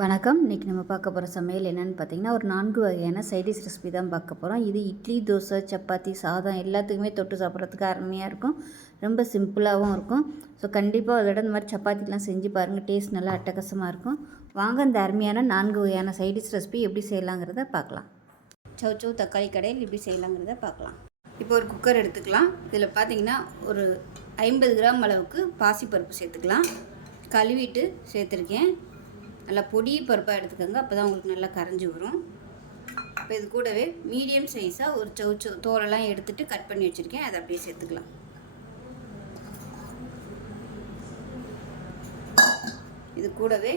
வணக்கம். இன்றைக்கி நம்ம பார்க்க போகிற சமையல் என்னென்னு பார்த்தீங்கன்னா ஒரு நான்கு வகையான சைடிஷ் ரெசிபி தான் பார்க்க போகிறோம் இது இட்லி தோசை சப்பாத்தி சாதம் எல்லாத்துக்குமே தொட்டு சாப்பிட்றதுக்கு அருமையாக இருக்கும். ரொம்ப சிம்பிளாகவும் இருக்கும். ஸோ கண்டிப்பாக அதோட இந்த மாதிரி சப்பாத்திலாம் செஞ்சு பாருங்கள் டேஸ்ட் நல்லா அட்டகாசமாக இருக்கும். வாங்க இந்த அருமையான நான்கு வகையான சைடிஷ் ரெசிபி எப்படி செய்யலாங்கிறத பார்க்கலாம். சவ் சவ் தக்காளி கடையில் எப்படி செய்யலாங்கிறத பார்க்கலாம். இப்போ ஒரு குக்கர் எடுத்துக்கலாம். இதில் பார்த்தீங்கன்னா ஒரு ஐம்பது கிராம் அளவுக்கு பாசிப்பருப்பு சேர்த்துக்கலாம். கழுவிட்டு சேர்த்துருக்கேன். நல்லா பொடி பருப்பாக எடுத்துக்கோங்க. அப்போ தான் உங்களுக்கு நல்லா கரைஞ்சி வரும். இப்போ இது கூடவே மீடியம் சைஸாக ஒரு சவு சவு தோலெல்லாம் எடுத்துட்டு கட் பண்ணி வச்சுருக்கேன். அதை அப்படியே சேர்த்துக்கலாம். இது கூடவே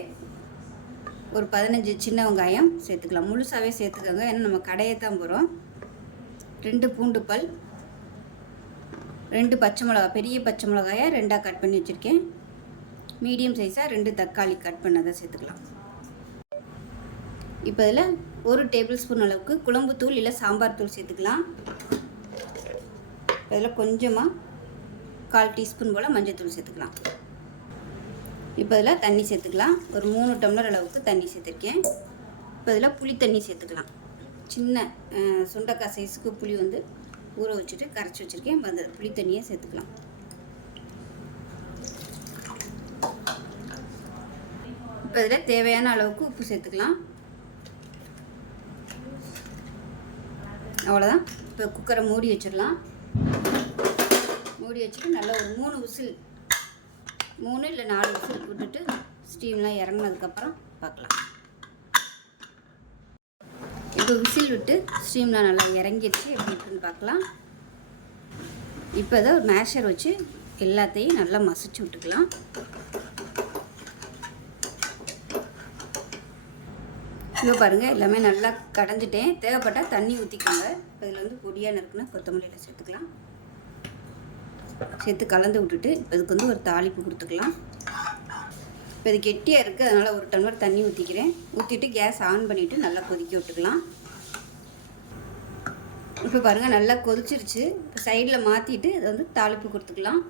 ஒரு பதினஞ்சு சின்ன வெங்காயம் சேர்த்துக்கலாம். முழுசாகவே சேர்த்துக்கோங்க. ஏன்னா நம்ம கடையை தான் போகிறோம் ரெண்டு பூண்டு பல் ரெண்டு பச்சை மிளகா பெரிய பச்சை மிளகாயை ரெண்டாக கட் பண்ணி வச்சுருக்கேன். மீடியம் சைஸாக ரெண்டு தக்காளி கட் பண்ணதை சேர்த்துக்கலாம். இப்போ இதில் ஒரு டேபிள் ஸ்பூன் அளவுக்கு குழம்பு தூள் இல்லை சாம்பார் தூள் சேர்த்துக்கலாம். இதில் கொஞ்சமாக கால் டீஸ்பூன் போல் மஞ்சத்தூள் சேர்த்துக்கலாம். இப்போ இதில் தண்ணி சேர்த்துக்கலாம். ஒரு மூணு டம்ளர் அளவுக்கு தண்ணி சேர்த்துருக்கேன். இப்போ இதில் புளி தண்ணி சேர்த்துக்கலாம். சின்ன சுண்டக்காய் சைஸுக்கு புளி வந்து ஊற வச்சுட்டு கரைச்சி வச்சுருக்கேன். இப்போ அந்த புளி தண்ணியை சேர்த்துக்கலாம். இப்போ இதில் தேவையான அளவுக்கு உப்பு சேர்த்துக்கலாம். அவ்வளோதான் இப்போ குக்கரை மூடி வச்சிடலாம். மூடி வச்சுட்டு நல்லா ஒரு மூணு விசில் மூணு இல்லை நாலு விசில் விட்டுட்டு ஸ்டீம்லாம் இறங்கினதுக்கப்புறம் பார்க்கலாம். இப்போ விசில் விட்டு ஸ்டீம்லாம் நல்லா இறங்கிடுச்சு எப்படி இருக்குன்னு பார்க்கலாம். இப்போ தான் மேஷர் வச்சு எல்லாத்தையும் நல்லா மசிச்சு விட்டுக்கலாம். இப்போ பாருங்கள் எல்லாமே நல்லா கடைஞ்சிட்டேன். தேவைப்பட்டால் தண்ணி ஊற்றிக்கோங்க இப்போ இதில் வந்து பொடியாக நறுக்குன்னா கொத்தமல்லியில் சேர்த்துக்கலாம். சேர்த்து கலந்து விட்டுட்டு இப்போ இதுக்கு வந்து ஒரு தாளிப்பு கொடுத்துக்கலாம். இப்போ இது கெட்டியாக இருக்குது அதனால் ஒரு டம்ளர் தண்ணி ஊற்றிக்கிறேன் ஊற்றிட்டு கேஸ் ஆன் பண்ணிவிட்டு நல்லா கொதிக்க விட்டுக்கலாம். இப்போ பாருங்கள் நல்லா கொதிச்சிருச்சு. இப்போ சைடில் மாற்றிட்டு இதை வந்து தாளிப்பு கொடுத்துக்கலாம்.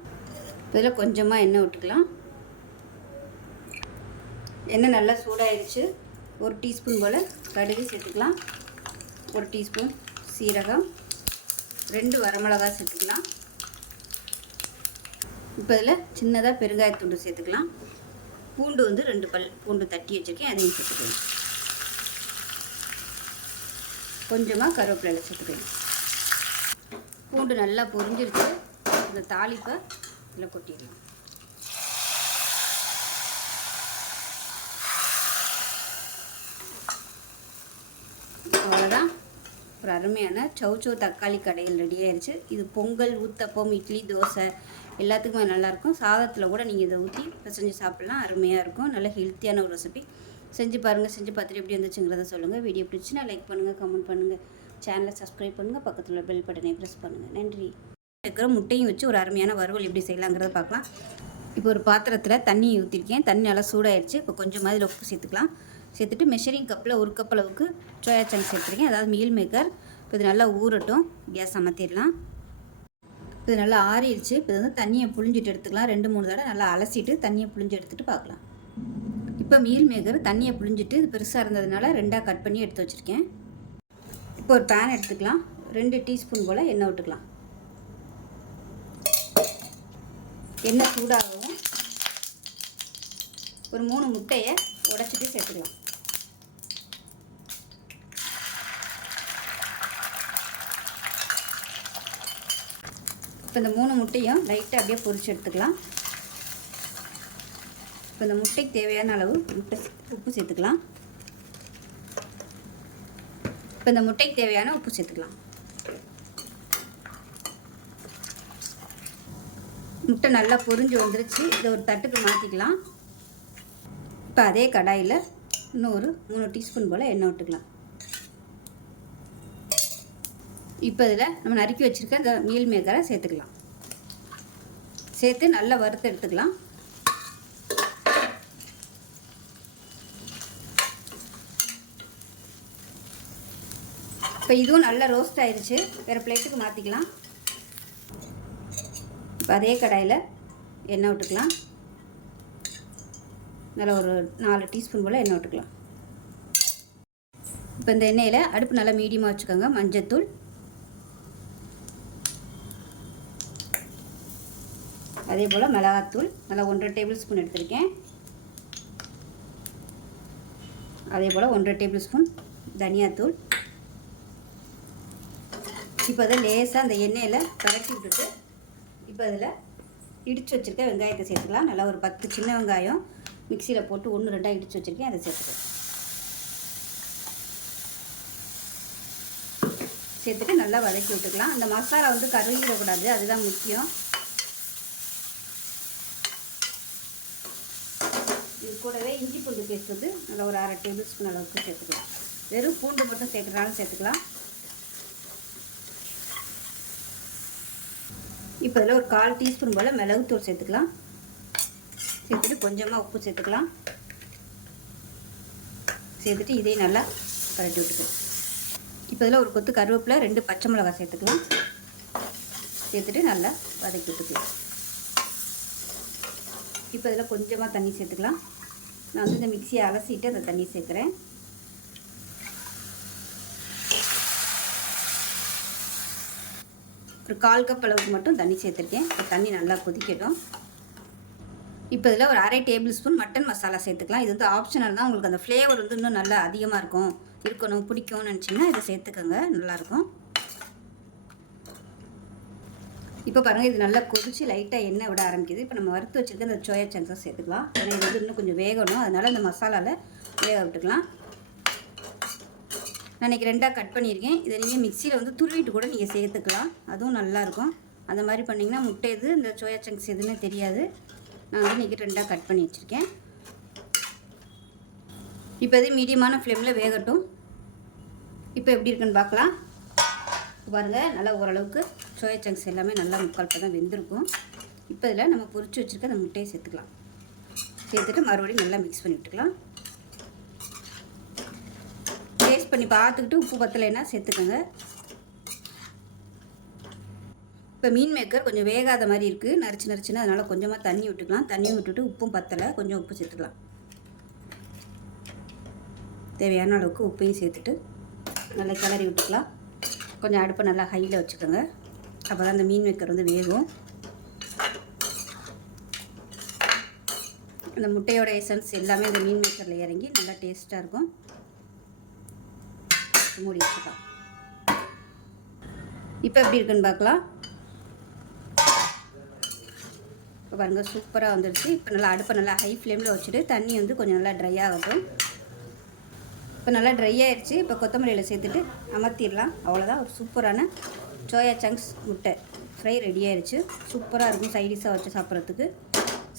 இதில் கொஞ்சமாக எண்ணெய் விட்டுக்கலாம். எண்ணெய் நல்லா சூடாயிருச்சு. ஒரு டீஸ்பூன் போல் கடுகு சேர்த்துக்கலாம். ஒரு டீஸ்பூன் சீரகம். ரெண்டு வரமிளகாய் சேர்த்துக்கலாம். இப்போ இதில் சின்னதாக பெருங்காயத்துண்டு சேர்த்துக்கலாம். பூண்டு வந்து ரெண்டு பல் பூண்டு தட்டி வச்சுருக்கேன் அதையும் சேர்த்துக்கலாம். கொஞ்சமாக கருவேப்பிலையில் சேர்த்துக்கலாம். பூண்டு நல்லா பொரிஞ்சிருச்சு. இந்த தாளிப்பை இதில் கொட்டிடலாம் அவ்வளோதான் ஒரு அருமையான சௌச்சோ தக்காளி கடையில் ரெடி ஆயிடுச்சு இது பொங்கல் ஊத்தப்பம் இட்லி தோசை எல்லாத்துக்குமே நல்லாயிருக்கும். சாதத்தில் கூட நீங்கள் இதை ஊற்றி செஞ்சு சாப்பிட்லாம். அருமையாக இருக்கும். நல்ல ஹெல்த்தியான ஒரு ரெசிபி செஞ்சு பாருங்கள் செஞ்சு பார்த்துட்டு எப்படி வந்துச்சுங்கிறத சொல்லுங்கள் வீடியோ பிடிச்சினா லைக் பண்ணுங்கள் கமெண்ட் பண்ணுங்கள் சேனலை சப்ஸ்கிரைப் பண்ணுங்கள் பக்கத்தில் பெல் பட்டனை ப்ரெஸ் பண்ணுங்கள் நன்றி. இருக்கிற முட்டையும் வச்சு ஒரு அருமையான வறுவல் எப்படி செய்யலாங்கிறத பார்க்கலாம். இப்போ ஒரு பாத்திரத்தில் தண்ணி ஊற்றிருக்கேன் தண்ணி நல்லா சூடாயிடுச்சு இப்போ கொஞ்சம் மாதிரி உப்பு சேர்த்துக்கலாம். சேர்த்துட்டு மெஷரிங் கப்பில் ஒரு கப் அளவுக்கு சோயா சங்க் சேர்த்துருக்கேன். அதாவது மீல் மேக்கர் இப்போ இது நல்லா ஊறட்டும். கேஸ் அமர்த்திடலாம். இது நல்லா ஆறிடுச்சு. இப்போ வந்து தண்ணியை புழிஞ்சிட்டு எடுத்துக்கலாம். ரெண்டு மூணு தடவை நல்லா அலசிட்டு தண்ணியை புழிஞ்சு எடுத்துகிட்டு பார்க்கலாம். இப்போ மீல் மேக்கர் தண்ணியை புழிஞ்சிட்டு இது பெருசாக இருந்ததுனால ரெண்டாக கட் பண்ணி எடுத்து வச்சுருக்கேன். இப்போ ஒரு பேன் எடுத்துக்கலாம். ரெண்டு டீஸ்பூன் போல் எண்ணெய் விட்டுக்கலாம். எண்ணெய் சூடாகவும் ஒரு மூணு முட்டையை உடச்சிட்டு சேர்த்துக்கலாம். இப்போ இந்த மூணு முட்டையும் லைட்டாக அப்படியே பொரிச்சு எடுத்துக்கலாம். இப்போ இந்த முட்டைக்கு தேவையான அளவு முட்டை உப்பு சேர்த்துக்கலாம். இப்போ இந்த முட்டைக்கு தேவையான உப்பு சேர்த்துக்கலாம். முட்டை நல்லா பொரிஞ்சு வந்துருச்சு. இதை ஒரு தட்டுக்கு மாற்றிக்கலாம் இப்போ அதே கடாயில் இன்னும் ஒரு மூணு டீஸ்பூன் போல் எண்ணெய் விட்டுக்கலாம். இப்போ இதில் நம்ம நறுக்கி வச்சுருக்க இந்த மீல் மேக்கரை சேர்த்துக்கலாம். சேர்த்து நல்லா வறுத்து எடுத்துக்கலாம். இப்போ இதுவும் நல்லா ரோஸ்ட் ஆயிடுச்சு வேறு பிளேட்டுக்கு மாற்றிக்கலாம் இப்போ அதே கடாயில் எண்ணெய் விட்டுக்கலாம். நல்லா ஒரு நாலு டீஸ்பூன் போல் எண்ணெய் விட்டுக்கலாம். இப்போ இந்த எண்ணெயில் அடுப்பு நல்லா மீடியமாக வச்சுக்கோங்க மஞ்சத்தூள் அதே போல் மிளகாத்தூள் நல்லா ஒன்றரை டேபிள் ஸ்பூன் எடுத்திருக்கேன். அதே போல் ஒன்றரை டேபிள் ஸ்பூன் தனியாத்தூள். இப்போ அதை லேசாக அந்த எண்ணெயில் கலக்கி விட்டுட்டு இப்போ அதில் இடித்து வச்சுருக்க வெங்காயத்தை சேர்த்துக்கலாம். நல்லா ஒரு பத்து சின்ன வெங்காயம் மிக்சியில் போட்டு ஒன்று ரெண்டாக இடித்து வச்சுருக்கேன் அதை சேர்த்துக்கிறேன் சேர்த்துட்டு நல்லா வதக்கி விட்டுக்கலாம். அந்த மசாலா வந்து கருகிடக்கூடாது அதுதான் முக்கியம். இது கூடவே இஞ்சி பூண்டு பேஸ்ட் வந்து நல்லா ஒரு அரை டேபிள் ஸ்பூன் அளவுக்கு சேர்த்துக்கலாம். வெறும் பூண்டு மட்டும் சேர்க்குறனாலும் சேர்த்துக்கலாம். இப்போ இதில் ஒரு கால் டீஸ்பூன் போல் மிளகுத்தூள் சேர்த்துக்கலாம். சேர்த்துட்டு கொஞ்சமாக உப்பு சேர்த்துக்கலாம். சேர்த்துட்டு இதையும் நல்லா கரட்டி விட்டுக்கலாம் இப்போ இதில் ஒரு கொத்து கருவேப்பிலை ரெண்டு பச்சை மிளகாய் சேர்த்துக்கலாம். சேர்த்துட்டு நல்லா வதக்கி விட்டுக்கலாம். இப்போ இதில் கொஞ்சமாக தண்ணி சேர்த்துக்கலாம். நான் வந்து இந்த மிக்சியை அலசிட்டு அந்த தண்ணி சேர்க்குறேன். ஒரு கால் கப் அளவுக்கு மட்டும் தண்ணி சேர்த்துருக்கேன். தண்ணி நல்லா கொதிக்கட்டும். இப்போ இதில் ஒரு அரை டேபிள் ஸ்பூன் மட்டன் மசாலா சேர்த்துக்கலாம். இது வந்து ஆப்ஷனல் தான். உங்களுக்கு அந்த ஃப்ளேவர் வந்து இன்னும் நல்லா அதிகமாக இருக்கும். இருக்கணும் பிடிக்கும்னு நினச்சிங்கன்னா இதை சேர்த்துக்கோங்க. நல்லாயிருக்கும். இப்போ பாருங்கள் இது நல்லா கொதிச்சு லைட்டாக எண்ணெய் விட ஆரம்பிக்குது. இப்போ நம்ம வறுத்து வச்சுருக்க இந்த சோயா சங்க்ஸை சேர்த்துக்கலாம். ஏன்னா இது வந்து இன்னும் கொஞ்சம் வேகணும். அதனால் இந்த மசாலாவில் வேக விட்டுக்கலாம். நான் இன்றைக்கி ரெண்டாக கட் பண்ணியிருக்கேன். இதை நீங்கள் மிக்சியில் வந்து துருவிட்டு கூட நீங்கள் சேர்த்துக்கலாம். அதுவும் நல்லாயிருக்கும். அந்த மாதிரி பண்ணிங்கன்னா முட்டை இது இந்த சோயா சங்க்ஸ் எதுவுமே தெரியாது. நான் வந்து இன்றைக்கி ரெண்டாக கட் பண்ணி வச்சுருக்கேன். இப்போ இது மீடியமான ஃப்ளேமில் வேகட்டும். இப்போ எப்படி இருக்குன்னு பார்க்கலாம். பாருங்கள் நல்லா ஓரளவுக்கு சோயா சங்க்ஸ் எல்லாமே நல்லா முக்கால் தான் வெந்திருக்கும். இப்போ இதில் நம்ம பொறிச்சு வச்சுருக்க அந்த முட்டையை சேர்த்துக்கலாம். சேர்த்துட்டு மறுபடியும் நல்லா மிக்ஸ் பண்ணி விட்டுக்கலாம். டேஸ்ட் பண்ணி பார்த்துக்கிட்டு உப்பு பத்தலைன்னா சேர்த்துக்கோங்க. இப்போ மீன் மேக்கர் கொஞ்சம் வேகாத மாதிரி இருக்குது. நரிச்சு நரிச்சுன்னு அதனால் கொஞ்சமாக தண்ணி விட்டுக்கலாம். தண்ணியும் விட்டுட்டு உப்பும் பத்தலை. கொஞ்சம் உப்பு சேர்த்துக்கலாம். தேவையான அளவுக்கு உப்பையும் சேர்த்துட்டு நல்லா கிளறி விட்டுக்கலாம். கொஞ்சம் அடுப்பை நல்லா ஹையில் வச்சுக்கோங்க. அப்போ தான் அந்த மீன் மேக்கர் வந்து வேகும். அந்த முட்டையோட எசன்ஸ் எல்லாமே அந்த மீன் மேக்கரில் இறங்கி நல்லா டேஸ்ட்டாக இருக்கும். மூடி வச்சுக்கலாம். இப்போ எப்படி இருக்குன்னு பார்க்கலாம். இப்போ பாருங்கள் சூப்பராக வந்துடுச்சு இப்போ நல்லா அடுப்பை நல்லா ஹை ஃப்ளேமில் வச்சுட்டு தண்ணி வந்து கொஞ்சம் நல்லா ட்ரை ஆகட்டும். இப்போ நல்லா ட்ரை ஆயிடுச்சு இப்போ கொத்தமல்லியில் சேர்த்துட்டு அமர்த்திடலாம். அவ்வளோதான் ஒரு சூப்பரான சோயா சங்க்ஸ் முட்டை. ஃப்ரை ரெடி ஆயிடுச்சு சூப்பராக இருக்கும் சைடிஷாக வச்சு சாப்பிட்றதுக்கு.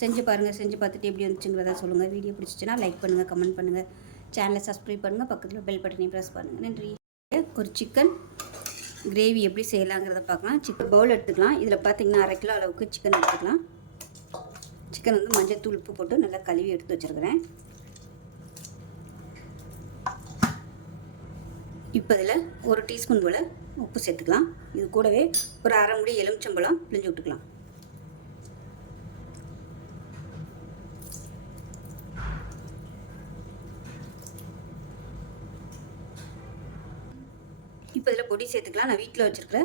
செஞ்சு பாருங்கள் செஞ்சு பார்த்துட்டு எப்படி வந்துச்சுங்கிறத சொல்லுங்கள் வீடியோ பிடிச்சிச்சின்னா லைக் பண்ணுங்கள் கமெண்ட் பண்ணுங்கள் சேனலை சப்ஸ்கிரைப் பண்ணுங்கள் பக்கத்தில் பெல் பட்டனையும் ப்ரெஸ் பண்ணுங்கள் நன்றி. ஒரு சிக்கன் கிரேவி எப்படி செய்யலாங்கிறத பார்க்கலாம். சிக்கன் பவுல் எடுத்துக்கலாம். இதில் பார்த்தீங்கன்னா அரை கிலோ அளவுக்கு சிக்கன் எடுத்துக்கலாம். சிக்கன் வந்து மஞ்சள் தூள் உப்பு போட்டு நல்லா கழுவி எடுத்து வச்சுருக்கிறேன். இப்போ இதில் ஒரு டீஸ்பூன் போல் உப்பு சேர்த்துக்கலாம். இது கூடவே ஒரு அரை முடி எலுமிச்சம்பழம் பிழிஞ்சு விட்டுக்கலாம். இப்போ இதில் பொடி சேர்த்துக்கலாம். நான் வீட்டில் வச்சுருக்கிற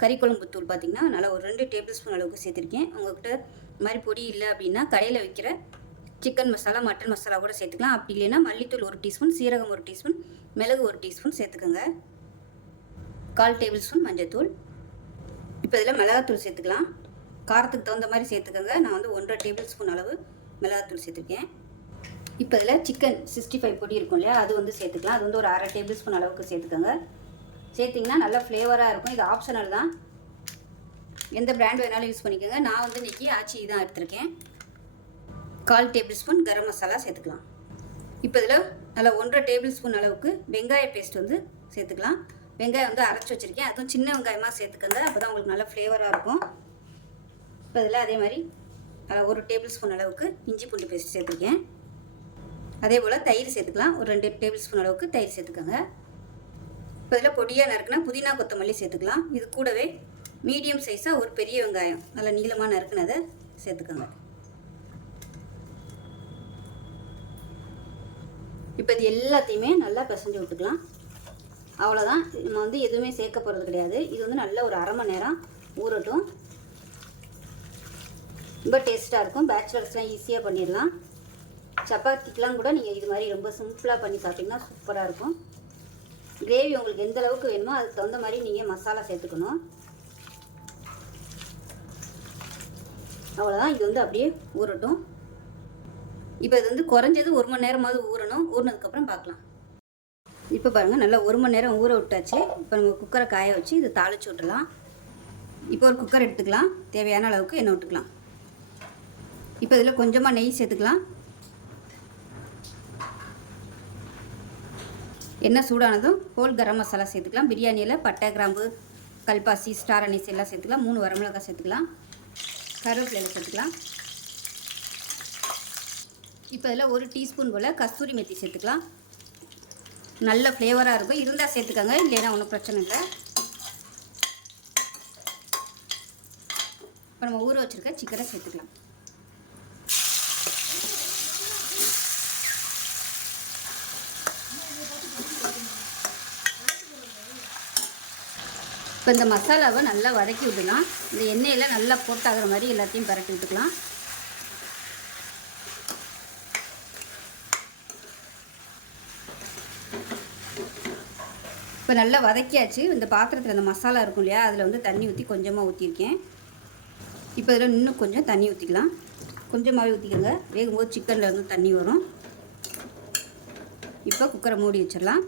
கறி குழம்பு தூள் பார்த்திங்கன்னா நல்லா ஒரு ரெண்டு டேபிள் ஸ்பூன் அளவுக்கு சேர்த்துருக்கேன். உங்கள்கிட்ட இது மாதிரி பொடி இல்லை அப்படின்னா கடையில் விற்கிற சிக்கன் மசாலா மட்டன் மசாலா கூட சேர்த்துக்கலாம். அப்படி இல்லைன்னா மல்லித்தூள் ஒரு டீஸ்பூன் சீரகம் ஒரு டீஸ்பூன் மிளகு ஒரு டீஸ்பூன் சேர்த்துக்கோங்க. கால் டேபிள் ஸ்பூன் மஞ்சத்தூள். இப்போ இதில் மிளகாத்தூள் சேர்த்துக்கலாம். காரத்துக்கு தகுந்த மாதிரி சேர்த்துக்கோங்க. நான் வந்து ஒன்றரை டேபிள் ஸ்பூன் அளவு மிளகாத்தூள் சேர்த்துருக்கேன். இப்போ இதில் சிக்கன் சிக்ஸ்டி ஃபைவ் பொடி இருக்கும் இல்லையா? அது வந்து சேர்த்துக்கலாம். அது வந்து ஒரு அரை டேபிள் ஸ்பூன் அளவுக்கு சேர்த்துக்கோங்க. சேர்த்திங்கன்னா நல்லா ஃப்ளேவராக இருக்கும். இது ஆப்ஷனல் தான். எந்த பிராண்ட் வேணாலும் யூஸ் பண்ணிக்கோங்க. நான் வந்து இன்றைக்கி ஆச்சி தான் எடுத்திருக்கேன். கால் டேபிள் ஸ்பூன் கரம் மசாலா சேர்த்துக்கலாம். இப்போ இதில் நல்லா ஒன்றரை டேபிள் ஸ்பூன் அளவுக்கு வெங்காய பேஸ்ட் வந்து சேர்த்துக்கலாம். வெங்காயம் வந்து அரைச்சி வச்சுருக்கேன். அதுவும் சின்ன வெங்காயமாக சேர்த்துக்கோங்க. அப்போ தான் உங்களுக்கு நல்லா ஃப்ளேவராக இருக்கும். இப்போ இதில் அதே மாதிரி ஒரு டேபிள் ஸ்பூன் அளவுக்கு இஞ்சி பூண்டு பேஸ்ட் சேர்த்துருக்கேன். அதே போல் தயிர் சேர்த்துக்கலாம். ஒரு ரெண்டு டேபிள் ஸ்பூன் அளவுக்கு தயிர் சேர்த்துக்கோங்க. இப்போ இதில் பொடியாக நறுக்குனா புதினா கொத்தமல்லி சேர்த்துக்கலாம். இது கூடவே மீடியம் சைஸாக ஒரு பெரிய வெங்காயம். நல்ல நீளமாக நறுக்குனதை சேர்த்துக்கோங்க. இப்போ இது எல்லாத்தையுமே நல்லா பிசைஞ்சு விட்டுக்கலாம். அவ்வளோதான் நம்ம வந்து எதுவுமே சேர்க்க போகிறது கிடையாது. இது வந்து நல்ல ஒரு அரை மணி நேரம் ஊறட்டும். ரொம்ப டேஸ்ட்டாக இருக்கும். பேச்சுலர்ஸ்லாம் ஈஸியாக பண்ணிடலாம். சப்பாத்திக்கெலாம் கூட நீங்கள் இது மாதிரி ரொம்ப சிம்பிளாக பண்ணி சாப்பிட்டிங்கன்னா சூப்பராக இருக்கும். கிரேவி உங்களுக்கு எந்த அளவுக்கு வேணுமோ அதுக்கு தகுந்த மாதிரி நீங்கள் மசாலா சேர்த்துக்கணும். அவ்வளோதான் இது வந்து அப்படியே ஊறட்டும். இப்போ இது வந்து குறைஞ்சது ஒரு மணி நேரமாவது ஊறணும். ஊறினதுக்கப்புறம் பார்க்கலாம். இப்போ பாருங்கள் நல்லா ஒரு மணி நேரம் ஊற விட்டாச்சு. இப்போ நம்ம குக்கரை காய வச்சு இதை தாளிச்சு விட்டுலாம் இப்போ ஒரு குக்கர் எடுத்துக்கலாம். தேவையான அளவுக்கு எண்ணெய் விட்டுக்கலாம். இப்போ இதில் கொஞ்சமாக நெய் சேர்த்துக்கலாம். எண்ணெய் சூடானதும் ஹோல் கரம் மசாலா சேர்த்துக்கலாம். பிரியாணியில் பட்டை கிராம்பு கல்பாசி ஸ்டார் அனிசி எல்லாம் சேர்த்துக்கலாம். மூணு வரமிளகாய் சேர்த்துக்கலாம். கருவேப்பிலையில் சேர்த்துக்கலாம். இப்போ இதில் ஒரு டீஸ்பூன் போல் கஸ்தூரி மெத்தி சேர்த்துக்கலாம். நல்ல ஃப்ளேவராக இருக்கும். இருந்தால் சேர்த்துக்கோங்க. இல்லைன்னா ஒன்றும் பிரச்சனை இல்லை. இப்போ நம்ம ஊற வச்சுருக்க சிக்கனை சேர்த்துக்கலாம். இப்போ இந்த மசாலாவை நல்லா வதக்கி விட்டுக்கலாம் இந்த எண்ணெயில் நல்லா போட்டாகிற மாதிரி எல்லாத்தையும் பரட்டி விட்டுக்கலாம். இப்போ நல்லா வதக்கியாச்சு. இந்த பாத்திரத்தில் அந்த மசாலா இருக்கும் இல்லையா அதில் வந்து தண்ணி ஊற்றி கொஞ்சமாக ஊற்றிருக்கேன். இப்போ இதில் இன்னும் கொஞ்சம் தண்ணி ஊற்றிக்கலாம். கொஞ்சமாகவே ஊற்றிக்கோங்க. வேகும்போது சிக்கனில் இருந்து தண்ணி வரும். இப்போ குக்கரை மூடி வச்சிடலாம்.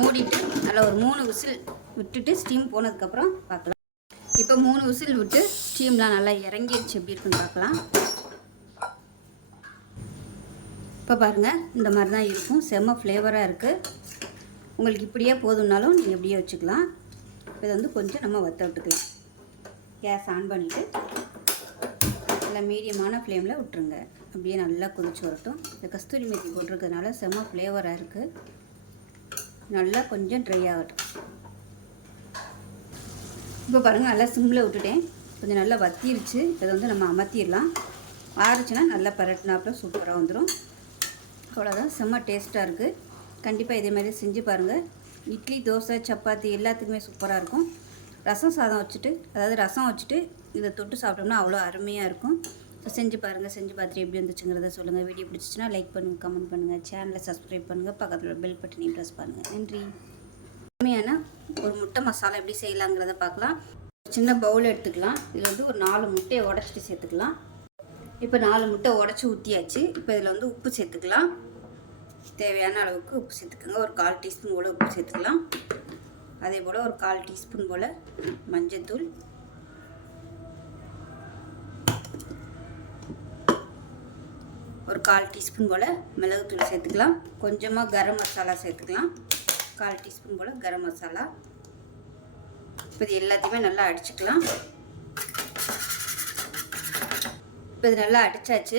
மூடிட்டு நல்லா ஒரு மூணு விசில் விட்டுட்டு ஸ்டீம் போனதுக்கப்புறம் பார்க்கலாம். இப்போ மூணு விசில் விட்டு ஸ்டீம்லாம் நல்லா இறங்கிடுச்சு. எப்படி இருக்குன்னு பார்க்கலாம். இப்போ பாருங்கள் இந்த மாதிரி தான் இருக்கும். செம்ம ஃப்ளேவராக இருக்குது உங்களுக்கு இப்படியே போதும்னாலும் நீங்கள் இப்படியே வச்சுக்கலாம். இதை வந்து கொஞ்சம் நம்ம வத்த விட்டுக்கலாம். கேஸ் ஆன் பண்ணிவிட்டு நல்லா மீடியமான ஃப்ளேமில் விட்டுருங்க. அப்படியே நல்லா கொதிச்சு வரட்டும். இந்த கஸ்தூரி மெத்தி போட்டிருக்கிறதுனால செம்ம ஃப்ளேவராக இருக்குது நல்லா கொஞ்சம் ட்ரை ஆகட்டும். இப்போ பாருங்கள் நல்லா சிம்மில் விட்டுட்டேன். கொஞ்சம் நல்லா வத்திருச்சு. இதை வந்து நம்ம அமர்த்திடலாம் ஆறுச்சுன்னா நல்லா பரட்டினாப்புல சூப்பராக வந்துடும் அவ்வளோதான் செம்ம டேஸ்ட்டாக இருக்குது கண்டிப்பாக இதே மாதிரி செஞ்சு பாருங்கள் இட்லி தோசை சப்பாத்தி எல்லாத்துக்குமே சூப்பராக இருக்கும். ரசம் சாதம் வச்சுட்டு அதாவது ரசம் வச்சுட்டு இதை தொட்டு சாப்பிட்டோம்னா அவ்வளோ அருமையாக இருக்கும். செஞ்சு பாருங்கள் செஞ்சு பார்த்துட்டு எப்படி வந்துச்சுங்கிறத சொல்லுங்கள் வீடியோ பிடிச்சிச்சின்னா லைக் பண்ணுங்கள் கமெண்ட் பண்ணுங்கள் சேனலை சப்ஸ்கிரைப் பண்ணுங்கள் பக்கத்தில் பெல் பட்டனையும் ப்ரெஸ் பண்ணுங்கள் நன்றி. உண்மையான ஒரு முட்டை மசாலா எப்படி செய்யலாங்கிறத பார்க்கலாம். ஒரு சின்ன பவுல் எடுத்துக்கலாம். இதில் வந்து ஒரு நாலு முட்டையை உடச்சிட்டு சேர்த்துக்கலாம். இப்போ நாலு முட்டை உடச்சி ஊற்றியாச்சு இப்போ இதில் வந்து உப்பு சேர்த்துக்கலாம். தேவையான அளவுக்கு உப்பு சேர்த்துக்கோங்க. ஒரு கால் டீஸ்பூன் போல் உப்பு சேர்த்துக்கலாம். அதே போல் ஒரு கால் டீஸ்பூன் போல் மஞ்சத்தூள். ஒரு கால் டீஸ்பூன் போல் மிளகுத்தூள் சேர்த்துக்கலாம். கொஞ்சமாக கரம் மசாலா சேர்த்துக்கலாம். கால் டீஸ்பூன் போல் கரம் மசாலா. இப்போ இது எல்லாத்தையுமே நல்லா அடிச்சுக்கலாம். இப்போ இது நல்லா அடித்தாச்சு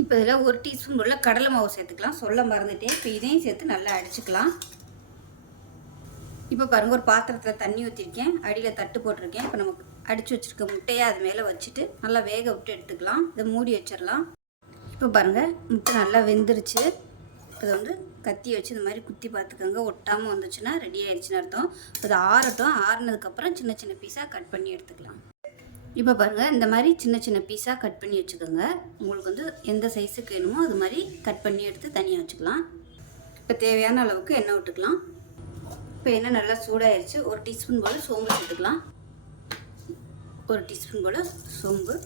இப்போ இதில் ஒரு டீஸ்பூன் போல் கடலை மாவு சேர்த்துக்கலாம். சொல்ல மறந்துட்டேன். இப்போ இதையும் சேர்த்து நல்லா அடிச்சுக்கலாம். இப்போ பாருங்கள் ஒரு பாத்திரத்தில் தண்ணி ஊற்றிருக்கேன் அடியில் தட்டு போட்டிருக்கேன். இப்போ நமக்கு அடித்து வச்சுருக்க முட்டையை அது மேலே வச்சுட்டு நல்லா வேக விட்டு எடுத்துக்கலாம். இதை மூடி வச்சிடலாம். இப்போ பாருங்கள் முட்டை நல்லா வெந்துருச்சு. இதை வந்து கத்தி வச்சு இந்த மாதிரி குத்தி பார்த்துக்கோங்க. ஒட்டாமல் வந்துச்சுன்னா ரெடி ஆயிடுச்சுன்னு அர்த்தம். இது ஆறட்டும். ஆறுனதுக்கப்புறம் சின்ன சின்ன பீஸாக கட் பண்ணி எடுத்துக்கலாம். இப்போ பாருங்கள் இந்த மாதிரி சின்ன சின்ன பீஸாக கட் பண்ணி வச்சுக்கோங்க. உங்களுக்கு வந்து எந்த சைஸுக்கு வேணுமோ அது மாதிரி கட் பண்ணி எடுத்து தனியாக வச்சுக்கலாம். இப்போ தேவையான அளவுக்கு எண்ணெய் விட்டுக்கலாம். இப்போ எண்ணெய் நல்லா சூடாயிருச்சு. ஒரு டீஸ்பூன் போல் சோம்பு சேர்த்துக்கலாம். ஒரு டீஸ்பூன் போல் சோம்பு.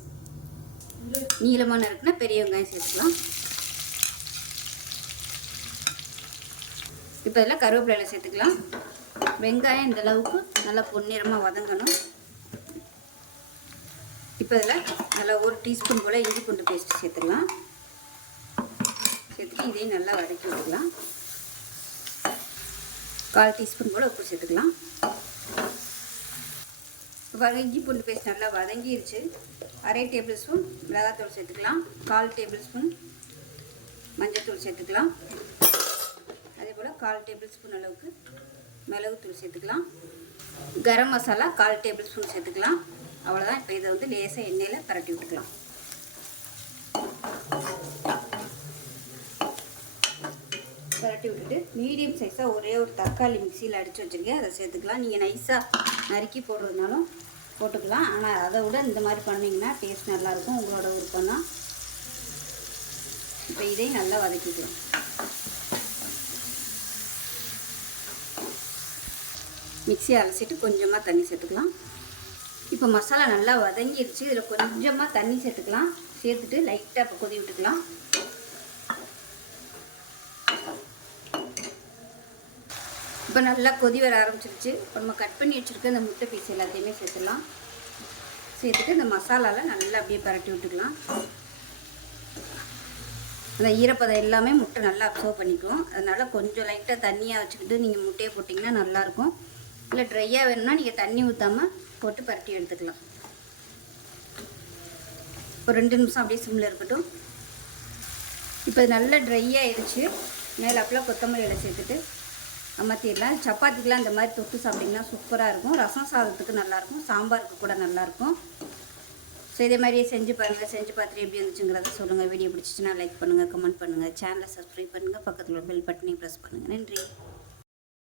நீளமான இருக்குன்னா பெரிய வெங்காயம் சேர்த்துக்கலாம். இப்போ இதில் கருவேப்பிலையில் சேர்த்துக்கலாம். வெங்காயம் இந்த அளவுக்கு நல்லா பொன்னிறமாக வதங்கணும். இப்போ இதில் நல்லா ஒரு டீஸ்பூன் போல் இஞ்சி பூண்டு பேஸ்ட் சேர்த்துக்கலாம். சேர்த்துட்டு இதையும் நல்லா வதக்கி விட்டுக்கலாம். கால் டீஸ்பூன் போல் உப்பு சேர்த்துக்கலாம். இப்போ இஞ்சி பூண்டு பேஸ்ட் நல்லா வதங்கிருச்சு. அரை டேபிள் ஸ்பூன் மிளகாத்தூள் சேர்த்துக்கலாம். கால் டேபிள் ஸ்பூன் மஞ்சள்தூள் சேர்த்துக்கலாம். அதே போல் கால் டேபிள் ஸ்பூன் அளவுக்கு மிளகுத்தூள் சேர்த்துக்கலாம். கரம் மசாலா கால் டேபிள் ஸ்பூன் சேர்த்துக்கலாம். அவ்வளோதான் இப்போ இதை வந்து லேசாக எண்ணெயில் பரட்டி விட்டுக்கலாம். பரட்டி விட்டுட்டு மீடியம் சைஸாக ஒரே ஒரு தக்காளி மிக்சியில் அடித்து வச்சுருக்கேன். அதை சேர்த்துக்கலாம். நீங்கள் நைஸாக நறுக்கி போடுறதுனாலும் போட்டுக்கலாம். ஆனால் அதை விட இந்த மாதிரி பண்ணிங்கன்னா டேஸ்ட் நல்லாயிருக்கும். உங்களோட விருப்பம் தான் இப்போ இதையும் நல்லா வதக்கிக்கலாம். மிக்ஸி அலசிட்டு கொஞ்சமாக தண்ணி சேர்த்துக்கலாம். இப்போ மசாலா நல்லா வதங்கிடுச்சு இதில் கொஞ்சமாக தண்ணி சேர்த்துக்கலாம். சேர்த்துட்டு லைட்டாக இப்போ கொதி விட்டுக்கலாம் இப்போ நல்லா கொதி வர ஆரம்பிச்சிருச்சு. இப்போ நம்ம கட் பண்ணி வச்சுருக்க இந்த முட்டை பீஸ் எல்லாத்தையுமே சேர்த்துடலாம். சேர்த்துட்டு இந்த மசாலாவில் நல்லா அப்படியே பரட்டி விட்டுக்கலாம். அந்த ஈரப்பதம் எல்லாமே முட்டை நல்லா அப்சர்வ் பண்ணிக்கும். அதனால் கொஞ்சம் லைட்டாக தண்ணியாக வச்சுக்கிட்டு நீங்கள் முட்டையை போட்டிங்கன்னா நல்லாயிருக்கும். இல்லை ட்ரையாக வேணும்னா நீங்கள் தண்ணி ஊற்றாமல் போட்டு பரட்டி எடுத்துக்கலாம். ஒரு ரெண்டு நிமிஷம் அப்படியே சிம்மில் இருக்கட்டும். இப்போ நல்லா ட்ரை ஆயிடுச்சு. மேலே அப்பெல்லாம் கொத்தமல்லி இலை சேர்த்துட்டு அமர்த்திடலாம் சப்பாத்திக்கெலாம் இந்த மாதிரி தொட்டு சாப்பிட்டிங்கன்னா சூப்பராக இருக்கும். ரசம் சாதத்துக்கு நல்லாயிருக்கும். சாம்பாருக்கு கூட நல்லாயிருக்கும். ஸோ இதே மாதிரியே செஞ்சு பாருங்கள் செஞ்சு பார்த்துட்டு எப்படி இருந்துச்சுங்கிறத சொல்லுங்கள் வீடியோ பிடிச்சிச்சின்னா லைக் பண்ணுங்கள் கமெண்ட் பண்ணுங்கள் சேனலை சப்ஸ்கிரைப் பண்ணுங்கள் பக்கத்தில் பெல் பட்டனையும் ப்ரெஸ் பண்ணுங்கள் நன்றி.